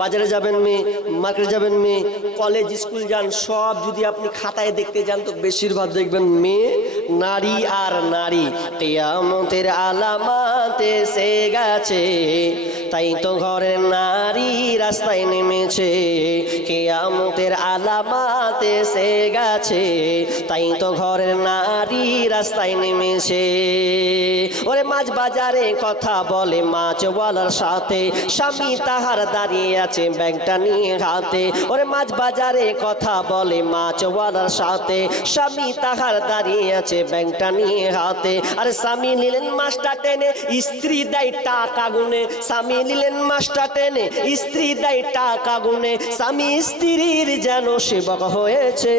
বাজারে যাবেন মেয়ে, মার্কেটে যাবেন মেয়ে, কলেজ স্কুল যান, সব যদি আপনি খাতায় দেখতে যান তো বেশিরভাগ দেখবেন মেয়ে, নারী আর নারী। কিয়ামতের আলামত এসে গেছে, তাই তো ঘরের নারী রাস্তায় নেমেছে। কিয়ামতের আলামত এসে গেছে, তাই তো ঘরের নারী রাস্তায় নেমেছে। ওরে মাছ বাজারে কথা বলে মাছওয়ালার সাথে, স্বামী তাহার দাঁড়িয়ে আছে ব্যাগটা নিয়ে হাতে। ওরে মাছ বাজারে কথা বলে মাছওয়ালার সাথে, স্বামী তাহার দাঁড়িয়ে আছে ব্যাগটা নিয়ে হাতে। আর স্বামী নিলেন মাছটা টেনে, স্ত্রী দেয় টাকা গুনে। স্বামী নিলেন মাছটা টেনে, স্ত্রী দেয় টাকা গুনে। স্বামী স্ত্রীর যেন সেবক হয়েছে।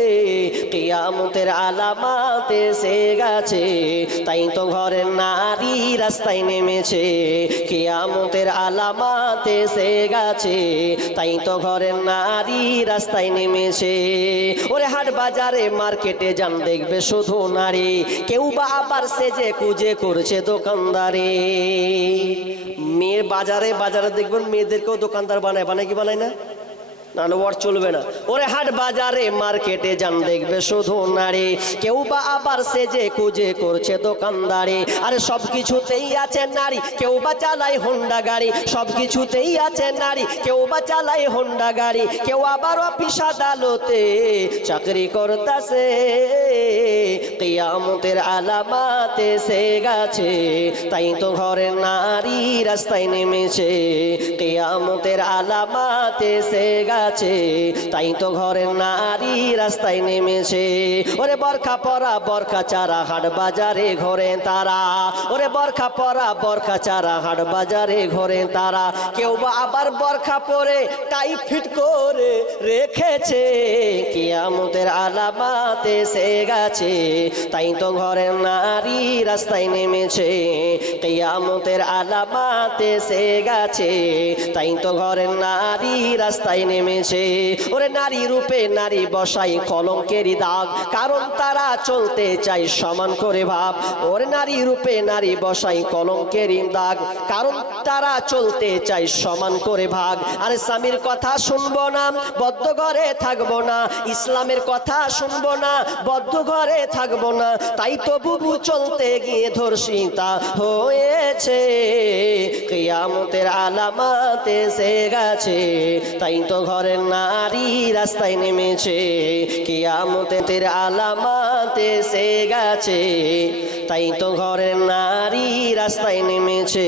কিয়ামতের আলামত এসে গেছে, তাই তো ঘরের নারী রাস্তায় নেমেছে। কিয়ামতের আলামত এসে গেছে, তাই তো ঘরের নারী রাস্তায় নেমেছে। ওরে হাট বাজারে মার্কেটে যান দেখবে শুধু নারী, কেউ বা আবার সেজে কুজে করছে দোকানদারি। মেয়ের বাজারে বাজারে দেখবেন মেয়েদেরকেও দোকানদার বানায়, বানায় কি বানায় না? না ওর চলবে না। ওরে হাট বাজারে মার্কেটে যান দেখবে শুধু নারী, কেউ বা আবার সেজে কুজে করছে দোকানদারি। আরে সব কিছুতেই আছে নারী, কেউ বা চালায় হোন্ডা গাড়ি। সব কিছুতেই আছে নারী, কেউ বা চালায় হোন্ডা গাড়ি। কেউ আবার অফিস আদালতে চাকরি করতেছে। কিয়ামতের আলামত এসে গেছে, তাই তো ঘরের নারী রাস্তায় নেমেছে। কিয়ামতের আলামত এসে গেছে, তাই তো ঘরের নারী রাস্তায় নেমেছে। ওরে বরখা পরা বরখা চারা হাট বাজারে ঘোরে তারা। ওরে বরখা পরা বরখা চারা হাট বাজারে ঘোরে তারা। কেউ বা আবার বরখা পরে টাই ফিট করে রেখেছে। কিয়ামতের আলামত এসে গেছে, তাই তো ঘরের নারী রাস্তায় নেমেছে। কিয়ামতের আলামত এসে গেছে, তাই তো ঘরের নারী রাস্তায় নেমেছে। ওরে নারী রূপে নারী বসাই কলঙ্কেরই দাগ, কারণ তারা চলতে চাই সমান করে ভাব। ওরে নারী রূপে নারী বসাই কলঙ্কেরই দাগ, কারণ তারা চলতে চাই সমান করে ভাগ। আরে স্বামীর কথা শুনবো না, বদ্ধ ঘরে থাকবো না। ইসলামের কথা শুনবো না, বদ্ধ ঘরে থাকবো না। তাই তো বুবু চলতে গিয়ে ধর্ষিতা হয়েছে। কিয়ামতের আলামত এসে গেছে, তাই তো ঘরের নারী রাস্তায় নেমেছে। কিয়ামতের আলামত এসে গেছে, তাই তো ঘরের নারী রাস্তায় নেমেছে।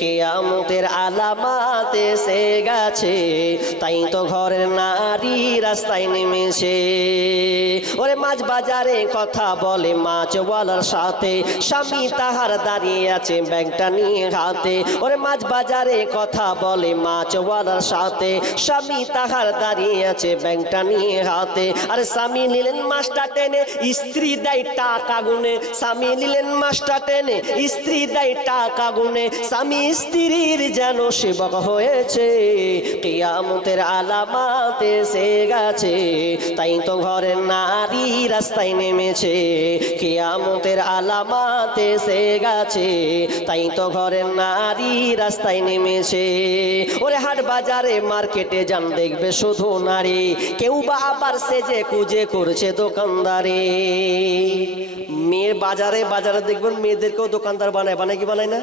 কিয়ামতের আলামত এসে গেছে, তাই তো ঘরের নারী রাস্তায় নেমেছে। ওরে মাছ বাজারে কথা বলে মাছওয়ালার সাথে, স্বামী তাহার দাঁড়িয়ে আছে ব্যাগটা নিয়ে হাতে। ওরে মাছ বাজারে কথা বলে মাছওয়ালার সাথে, স্বামী তাহার দাঁড়িয়ে আছে ব্যাগটা নিয়ে হাতে। আর স্বামী নিলেন মাছটা টেনে, স্ত্রী দেয় টাকা গুনে। স্বামী নিলেন মাছটা টেনে, স্ত্রী দেয় টাকা গুনে। স্বামী স্ত্রীর যেন সেবক হয়েছে। কিয়ামতের আলামত এসে গেছে, তাই তো ঘরের নারী রাস্তায় নেমেছে। কিয়ামতের আলামত এসে গেছে, তাই তো ঘরের নারী রাস্তায় নেমেছে। ওরে হাট বাজারে মার্কেটে যান দেখবে শুধু নারী, কেউ বা আবার সেজে কুজে করছে দোকানদারি। মেয়ের বাজারে বাজারে দেখবেন মেয়েদেরকেও দোকানদার বানায়, বানায় কি বানায় না?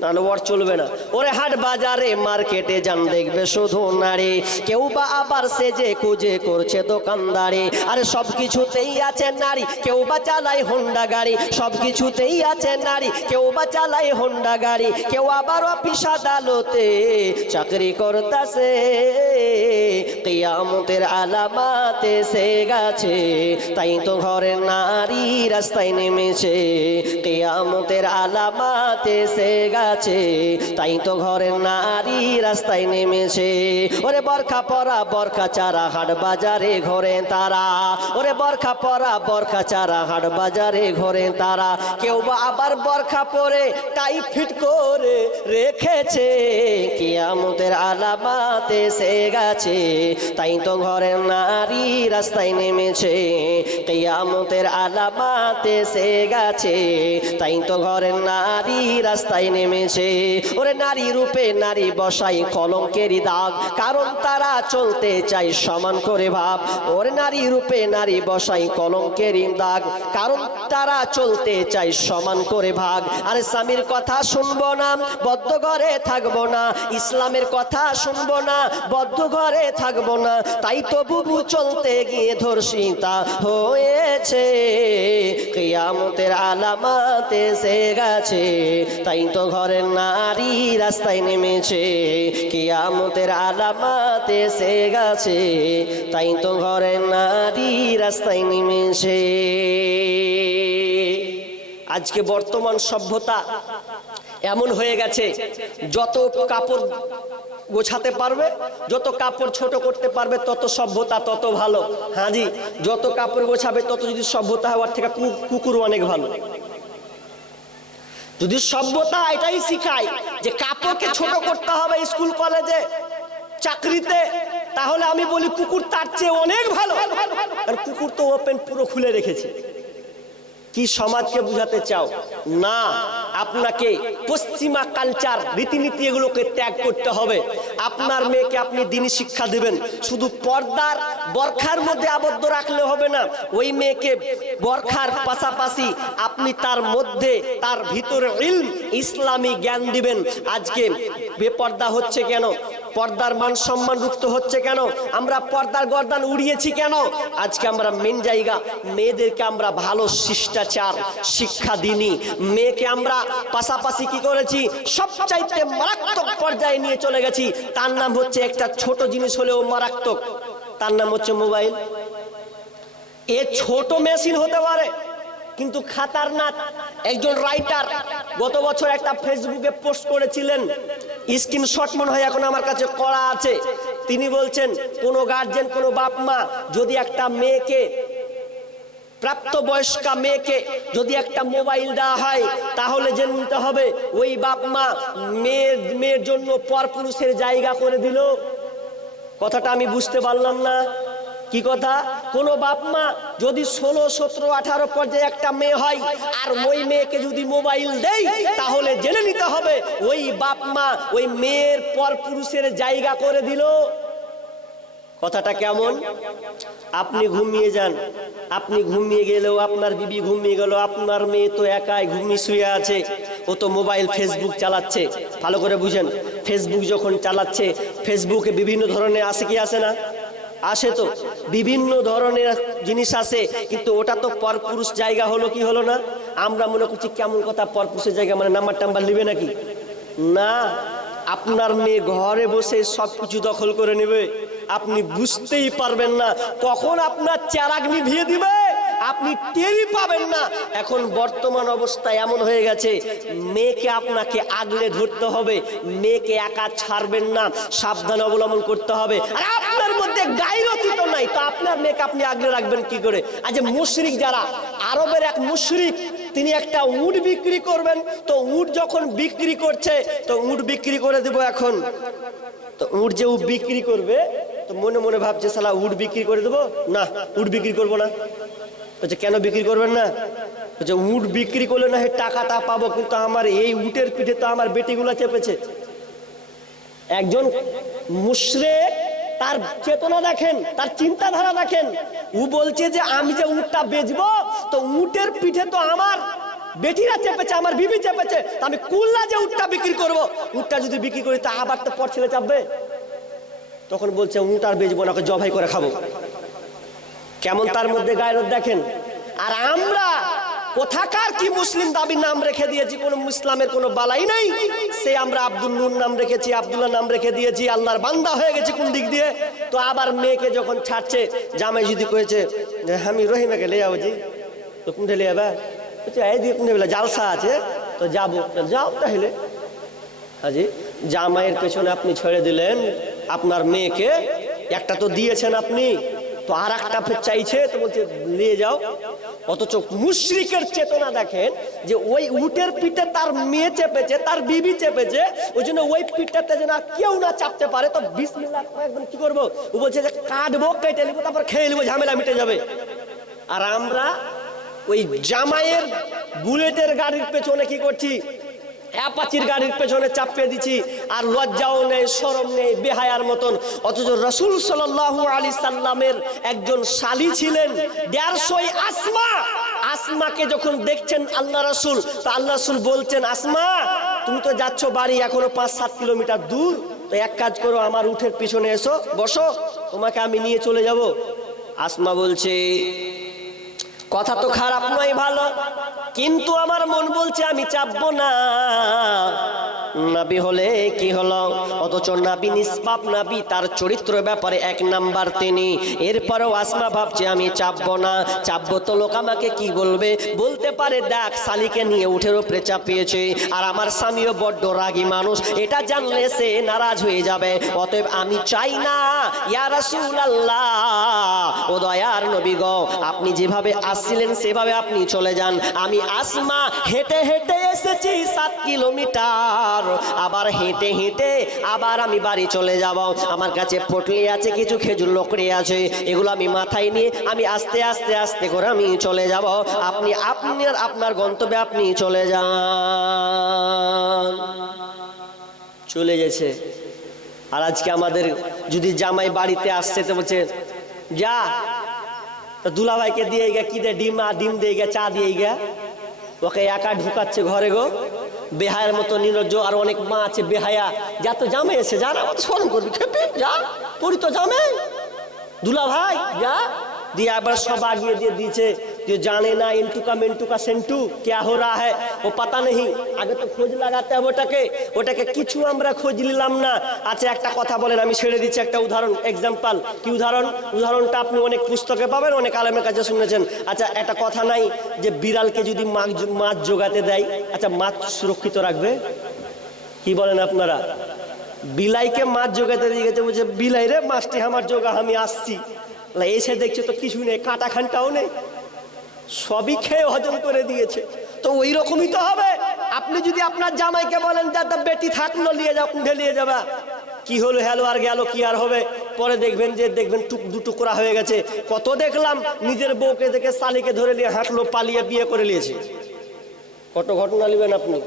না ওর চলবে না। ওরে হাট বাজারে মার্কেটে যান দেখবে শুধু নারী, কেউ বা আবার সেজে কুজে করছে দোকানদারি। আরে সব কিছুতেই আছে নারী, কেউ বা চালায় হোন্ডা গাড়ি। সব কিছুতেই আছে নারী, কেউ বা চালায় হোন্ডা গাড়ি। কেউ আবার অফিস আদালতে চাকরি করতেছে। কিয়ামতের আলামত এসে গেছে, তাই তো ঘরের নারী রাস্তায় নেমেছে। কিয়ামতের আলামত এসে গেছে, তাই তো ঘরের নারী রাস্তায় নেমেছে। ওরে বরখা পরা বরখা চারা হাট বাজারে ঘোরে তারা। ওরে বরখা পরা বরখা চারা হাট বাজারে ঘোরে তারা। কেউ বা আবার বরখা পরে টাই ফিট করে রেখেছে। কিয়ামতের আলামত এসে গেছে, তাই তো ঘরের নারী রাস্তায় নেমেছে। কিয়ামতের আলামত এসে গেছে, তাই তো ঘরের নারী রাস্তায় নেমেছে। নেমেছে। ওরে নারী রূপে নারী বসাই কলঙ্কেরই দাগ, কারণ তারা চলতে চায় সমান করে ভাব। ওরে নারী রূপে নারী বসাই কলঙ্কেরই দাগ, কারণ তারা চলতে চায় সমান করে ভাগ। আরে স্বামীর কথা শুনবো না, বদ্ধ ঘরে থাকবো না, ইসলামের কথা শুনবো না, বদ্ধ ঘরে থাকবো না, তাই তো বুবু চলতে গিয়ে ধর্ষিতা হয়েছে। কিয়ামতের আলামত এসে গেছে, তাই তো ঘরের নারী রাস্তায় নেমেছে। কিয়ামতের আলামত এসে গেছে, তাই তো ঘরের নারী রাস্তায় নেমেছে। আজকে বর্তমান সভ্যতা এমন হয়ে গেছে, যত কাপড় গোছাতে পারবে, যত কাপড় ছোট করতে পারবে, তত সভ্যতা তত ভালো। হ্যাঁ জি, যত কাপড় গোছাবে তত যদি সভ্যতা হওয়ার থেকে কুকুর অনেক ভালো। যদি সভ্যতা এটাই শিখায় যে কাপড়কে ছোট করতে হবে স্কুল কলেজে চাকরিতে, তাহলে আমি বলি কুকুর তার চেয়ে অনেক ভালো। আর কুকুর তো ওপেন পুরো খুলে রেখেছে। কি সমাজকে বুঝাতে চাও? না, আপনাকে পশ্চিমা কালচার রীতিনীতি এগুলোকে ত্যাগ করতে হবে। আপনার মেয়েকে আপনি দ্বীনি শিক্ষা দিবেন, শুধু পর্দার বরখার মধ্যে আবদ্ধ রাখলে হবে না। ওই মেয়েকে বরখার পাশাপাশি আপনি তার মধ্যে তার ভিতরে ইলম ইসলামী জ্ঞান দিবেন। আজকে বেপর্দা হচ্ছে কেন? পর্দার মান সম্মান রুক্ত হচ্ছে কেন? আমরা পর্দার গর্দান উড়িয়েছি কেন? আজকে আমরা মেন জায়গা, মেয়েদেরকে আমরা ভালো শিষ্টাচার শিক্ষা দিইনি। মেয়েকে আমরা পাশাপাশি কি করেছি, সবচাইতে মারাত্মক পর্যায়ে নিয়ে চলে গেছি। তার নাম হচ্ছে, একটা ছোট জিনিস হলেও মারাত্মক, তার নাম হচ্ছে মোবাইল। এ ছোট মেশিন হতে পারে কিন্তু খাতারনাক। একজন রাইটার গত বছর একটা ফেসবুকে পোস্ট করেছিলেন, স্ক্রিনশট মনে হয় এখন আমার কাছে করা আছে। তিনি বলছেন, কোনো গার্জেন, কোনো বাপ মা যদি একটা মেয়েকে, প্রাপ্তবয়স্কা মেয়েকে যদি একটা মোবাইল দেওয়া হয়, তাহলে জেনে নিতে হবে ওই বাপ মা মেয়ের জন্য পরপুরুষের জায়গা করে দিল। কথাটা আমি বুঝতে পারলাম না। কি কথা? কোন বাপ মা যদি 16, 17, 18 পর্যায়ে একটা মেয়ে হয় আর ওই মেয়েকে যদি মোবাইল দেয়, তাহলে জেনে নিতে হবে ওই বাপ মা ওই মেয়ের পরপুরুষের জায়গা করে দিল। কথাটা কেমন? আপনি ঘুমিয়ে যান, আপনি ঘুমিয়ে গেলেও আপনার বিবি ঘুমিয়ে গেল, আপনার মেয়ে তো একাই ঘুমিয়ে শুয়ে আছে, ও তো মোবাইল ফেসবুক চালাচ্ছে। ভালো করে বুঝেন, ফেসবুক যখন চালাচ্ছে, ফেসবুকে বিভিন্ন ধরনের আসে কি আসে না? আসে তো, বিভিন্ন ধরনের জিনিস আসে, কিন্তু ওটা তো পরপুরুষ জায়গা হলো কি হলো না? আমরা মনে করছি কেমন কথা, পরপুরুষের জায়গা মানে নাম্বার টাম্বার নিবে নাকি? না, আপনার মেয়ে ঘরে বসে সবকিছু দখল করে নেবে, আপনি বুঝতেই পারবেন না। কখন আপনার চেরাগ নিভিয়ে দিবে আপনি টেরই পাবেন না। এখন বর্তমান অবস্থা এমন হয়ে গেছে, মেয়েকে আপনাকে আগলে ধরতে হবে, মেয়েকে একা ছাড়বেন না, সাবধান অবলম্বন করতে হবে। আর আপনার মধ্যে গায়রতি তো নাই, তো আপনার মেয়েকে আপনি আগলে রাখবেন কি করে? আজ মুশরিক যারা, আরবের এক মুশরিক, তিনি একটা উট বিক্রি করবেন, তো উট যখন বিক্রি করছে, তো উট বিক্রি করে দেব এখন, তো উট যে বিক্রি করবে, তো মনে মনে ভাবছে শালা উট বিক্রি করে দেবো না, উট বিক্রি করবো না। বলছে কেন বিক্রি করবেন না? বলছে উট বিক্রি করলে না টাকাটা পাবো, কিন্তু আমার এই উটের পিঠে তো আমার বেটিগুলো চেপেছে। একজন মুশরিক, তার চেতনা দেখেন, তার চিন্তাধারা দেখেন। ও বলছে যে আমি যে উটটা বেচবো, তো উটের পিঠে তো আমার বেটিরা চেপেছে, আমার বিবি চেপেছে, তো আমি কুল্লা যে উটটা বিক্রি করব, উটটা যদি বিক্রি করি তা আবার তো পর ছেলে চাপবে। তখন বলছে উট আর বেচবো না, জবাই করে খাবো। কেমন তার মধ্যে গায়রত দেখেন। আর আমরা কোথাকার কি মুসলিম দাবির নাম রেখে দিয়েছি, কোন ইসলামের কোনো বালাই নাই, সে আমরা আব্দুল নূর নাম রেখেছি, আব্দুল্লাহ নাম রেখে দিয়েছি, আল্লাহর বান্দা হয়ে গেছি কোন দিক দিয়ে। তো আবার মেয়েকে যখন ছাড়ছে, জামাই যদি কয়েছে আমি রহিমাকে লে যাবো জি, তো কোনটা লে যাবে? এই দিয়ে কোনটা বলে জালসা আছে, তো যাবো, যাও তাহলে। হাজি, জামাইয়ের পেছনে আপনি ছেড়ে দিলেন আপনার মেয়েকে, একটা তো দিয়েছেন আপনি, তো আর একটা চাইছে, তো বলছে নিয়ে যাও। অথচ মুশরিকের চেতনা দেখেন, যে ওই উটের পিঠে তার মেয়ে চেপেছে, তার বিবি চেপেছে, ওই জন্য ওই পিঠটাতে যেন কেউ না চাপতে পারে, তো বিসমিল্লাহ একদম কি করবো, ও বলছে যে কাটবো, কেটে নিবো, তারপর খেয়ে নিবো, ঝামেলা মিটে যাবে। আর আমরা ওই জামাইয়ের বুলেটের গাড়ির পেছনে কি করছি, অ্যাপাচির গাড়ির পেছনে চাপিয়ে দিছি, আর লজ্জাও নেই, শরম নেই, বেহায়ার মতন। অথচ রাসূল সাল্লাল্লাহু আলাইহি সাল্লামের একজন শালী ছিলেন 150 আসমা। আসমাকে যখন দেখছেন আল্লাহ রাসূল, তো আল্লাহ রাসূল বলছেন, আসমা তুমি তো যাচ্ছ বাড়ি, এখনো 5-7 কিলোমিটার দূর, তো এক কাজ করো, আমার উঠের পিছনে এসো, বসো, তোমাকে আমি নিয়ে চলে যাব। আসমা বলছে, কথা তো খারাপ নয়, ভালো, কিন্তু আমার মন বলছে আমি চাপবো না। নবী হলে কি হলো, অথচ নবী নিষ্পাপ নবী, তার চরিত্র ব্যাপারে 1 নাম্বার তিনি। এরপরেও আসমা ভাবছে আমি চাপবো না, চাপবো তো লোক আমাকে কি বলবে, বলতে পারে দেখ শালিকে নিয়ে উঠের উপরে চাপিয়েছে, আর আমার স্বামীও বড্ড রাগী মানুষ, এটা জানলে সে নারাজ হয়ে যাবে, অতএব আমি চাই না। ইয়া রাসূলুল্লাহ, ও দয়ার নবী গো, আপনি যেভাবে আসছিলেন সেভাবে আপনি চলে যান। আমি আসমা হেঁটে হেঁটে এসেছি 7 কিলোমিটার, আবার হেঁটে হেঁটে আবার আমি বাড়ি চলে যাব। আমার কাছে পটলি আছে, কিছু খেজুর লকড়ি আছে, এগুলো আমি মাথায় নিয়ে আমি আস্তে আস্তে আস্তে করে আমি চলে যাব। আপনি আপনার গন্তব্যে আপনি চলে যান। চলে গেছে। আর আজকে আমাদের যদি জামাই বাড়িতে আসছে তো বলছে যা, তো দুলাভাইকে দিয়ে গে কি দে, ডিম দিয়ে গে, চা দিয়ে গে, ওকে একা ঢুকাচ্ছে ঘরে গো, বেহায়ের মতো নির্লজ্জ। আর অনেক মা আছে বেহায়া, যা তো জামে এসে, যা না স্মরণ করবি, খেপে যা, তোরই তো জামে, দুলা ভাই যা, দিয়ে একবার সব আগিয়ে দিয়ে দিয়েছে। जो जाने ना इंटू का मिंटू का सेंटू क्या हो रहा है वो पता नहीं, आगे तो खोज लगाते हैं ওটাকে কিছু আমরা খোঁজ নিলাম না। আচ্ছা একটা কথা বলেন, আমি ছেড়ে দিচ্ছি একটা উদাহরণ, এক্সাম্পল। কি উদাহরণটা আপনি অনেক পুস্তকে পাবেন, অনেক আলেমের কাছে শুনেছেন। আচ্ছা একটা কথা নাই যে বিড়ালকে যদি মাছ জোগাতে দেয়, আচ্ছা মাছ সুরক্ষিত রাখবে? কি বলেন আপনারা? বিলাইকে মাছ জোগাতে দিয়ে গেছে, বলছে বিলাই রে মাছটি আমার জোগা, আমি আসছি। এসে দেখছে তো কিছু নেই, কাঁটা খানটাও নেই, সবই খেয়ে হজম করে দিয়েছে। তো ওই রকমই তো হবে। আপনি যদি আপনার জামাইকে বলেন যা তা বেটি থাকলো নিয়ে যাও, কুঁড়ে নিয়ে যাবা, কি হলো হ্যালো আর গেল, কি আর হবে? পরে দেখবেন দু টুকরা হয়ে গেছে। কত দেখলাম নিজের বউকে দেখে শালিকে ধরে নিয়ে হাঁটলো, পালিয়ে বিয়ে করে নিয়েছে। কত ঘটনা নেবেন আপনি?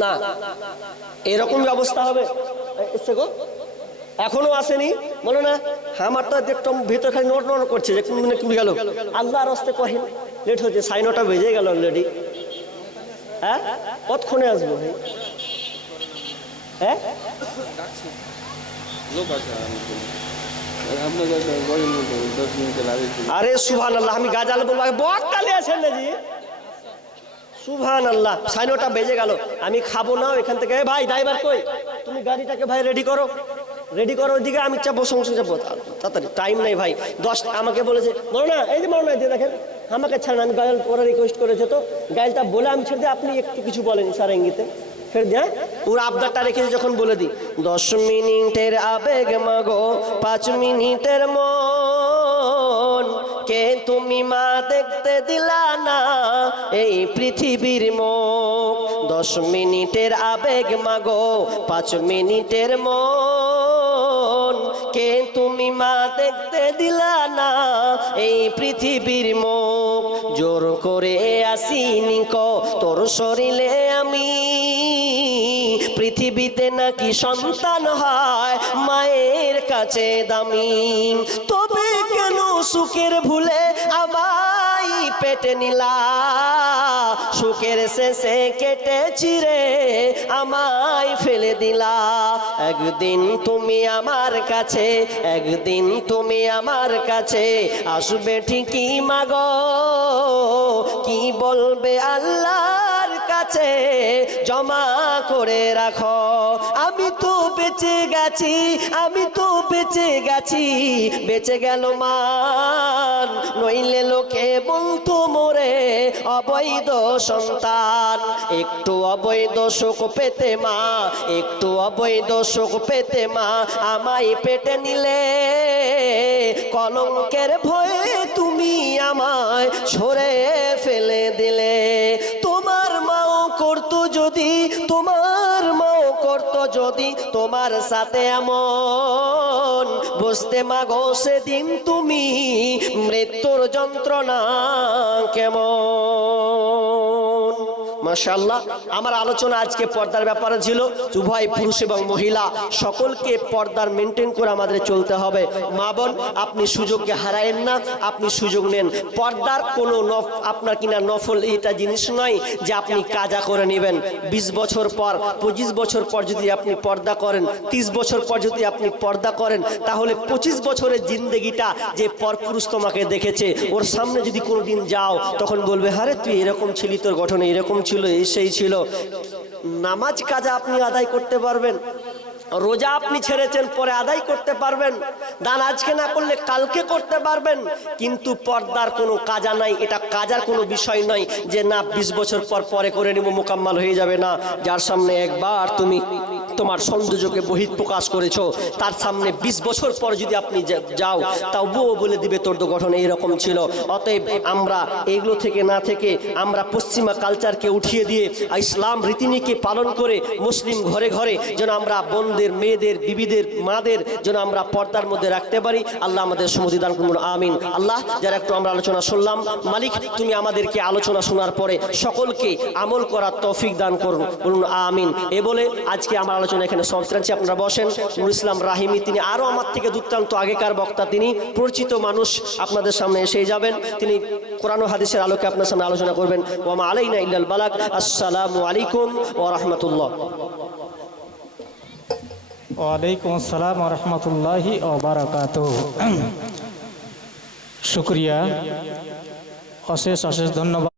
না, এরকম অবস্থা হবে। এসে গো এখনো আসেনি, বলো না আমার তো একটু ভিতর খালি নোট করছে যে কোন দিনে গেল। আল্লাহর রাস্তে কহেন লেট হচ্ছে, 9:30 বেজে গেল অলরেডি। হ্যাঁ কতক্ষণে আসবো? হ্যাঁ আরে সুবহানাল্লাহ, আমি গাজাল বলবো বকতালে আছেন না জি, সুবহানাল্লাহ। 9:30 বেজে গেল, আমি খাবো না এখান থেকে। ভাই ড্রাইভার কই, তুমি গাড়িটাকে ভাই রেডি করো ওইদিকে, আমি চাপবো, সংসদ যাবো তাড়াতাড়ি, টাইম নেই ভাই। 10 আমাকে বলেছে বলো না, এই যে বলো না, দিয়ে দেখেন আমাকে ছাড়েন, আমি গাড়ি পরে রিকোয়েস্ট করেছে, তো গাড়িটা বলে আমি ছেড়ে দিই, আপনি একটু কিছু বলেন স্যার ইঙ্গিতে ছেড়ে দিয়ে। পুরো আবদারটা রেখেছে, যখন বলে দিই 10 মিনিটের আবেগ মাগো 5 মিনিটের মন, কে তুমি মা দেখতে দিলা না এই পৃথিবীর মুখ। 10 মিনিটের আবেগ মাগো 5 মিনিটের মন, কে তুমি মা দেখতে দিলা না এই পৃথিবীর মুখ। জোর করে আসিনি কো তোর শরীরে আমি, পৃথিবীতে নাকি সন্তান হয় মায়ের কাছে দামি। তবে কেন সুখের ভুলে আমায় পেটে নিলা, সুখের শেষে কেটে চিরে আমায় ফেলে দিলা। একদিন তুমি আমার কাছে, একদিন তুমি আমার কাছে আসবে ঠিকই মাগো, কি বলবে আল্লাহর কাছে জমা করে রাখো। আমি তো বেঁচে গেছি, আমি তো বেঁচে গেছি, বেঁচে গেল মান, নইলে লোকে বলতো মোরে অবৈধ সন্তান। একটু অবৈধ সুখ পেতে মা, একটু অবৈধ সুখ পেতে মা আমায় পেটে নিলে, কলঙ্কের ভয়ে তুমি আমায় ছড়ে ফেলে দিলে। তোমার মাও করতো যদি, তোমার মাও করতো যদি তোমার সাথে এমন, বুঝতে মাগো সেদিন তুমি মৃত্যুর যন্ত্রণা কেমন। মাশাআল্লাহ। আমার আলোচনা আজকে পর্দার ব্যাপারে ছিল। উভয় পুরুষ এবং মহিলা সকলকে পর্দার মেনটেন করে আমাদের চলতে হবে। মা বোন, আপনি সুযোগকে হারায়েন না, আপনি সুযোগ নেন। পর্দার কোনো আপনার কিনা নফল এটা জিনিস নয় যে আপনি কাজা করে নেবেন। 20 বছর পর 25 বছর পর যদি আপনি পর্দা করেন, 30 বছর পর যদি আপনি পর্দা করেন, তাহলে 25 বছরের জিন্দেগিটা যে পরপুরুষ তোমাকে দেখেছে ওর সামনে যদি কোনোদিন যাও তখন বলবে, আরে তুই এরকম ছিলি, তোর গঠন এরকম ছিল, এই সেই ছিল। নামাজ কাজা আপনি আদায় করতে পারবেন, রোজা আপনি ছেড়েছেন পরে আদায় করতে পারবেন, দান আজকে না করলে কালকে করতে পারবেন, কিন্তু পর্দার কোনো কাজা নাই। এটা কাজার কোনো বিষয় নয় যে না 20 বছর পর পরে করে নিব, মোকাম্মাল হয়ে যাবে না। যার সামনে একবার তুমি তোমার সৌন্দর্যকে বহিঃপ্রকাশ করেছো, তার সামনে 20 বছর পর যদি আপনি যাও তাও বউ বলে দিবে তোর তো গঠন এইরকম ছিল। অতএব আমরা এগুলো থেকে না থেকে আমরা পশ্চিমা কালচারকে উঠিয়ে দিয়ে ইসলাম রীতিনীতিকে পালন করে মুসলিম ঘরে ঘরে যেন আমরা বোনদের, মেয়েদের, বিবিদের, মাদের যেন আমরা পর্দার মধ্যে রাখতে পারি। আল্লাহ আমাদের সুমতি দান করুন, আমিন। আল্লাহ, যারা একটু আমরা আলোচনা শুনলাম, মালিক তুমি আমাদেরকে আলোচনা শোনার পরে সকলকে আমল করার তৌফিক দান করুন, বলুন আমিন। এ বলে আজকে আমার আলোচনা এখানে সমাপ্ত করছি। আপনারা বসেন। নুরুল ইসলাম রাহিমি, তিনি আরও আমার থেকে দুর্দান্ত আগেকার বক্তা, তিনি পরিচিত মানুষ, আপনাদের সামনে এসে যাবেন। তিনি কোরআন ও হাদিসের আলোকে আপনার সামনে আলোচনা করবেন। ওয়া মা আলাইনা ইল্লাল বালাগ। আসসালামু আলাইকুম ওয়া রাহমাতুল্লাহ। ওয়ালাইকুম আসসালাম ওয়া রাহমাতুল্লাহি ওয়া বারাকাতুহু। শুকরিয়া, অশেষ অশেষ ধন্যবাদ।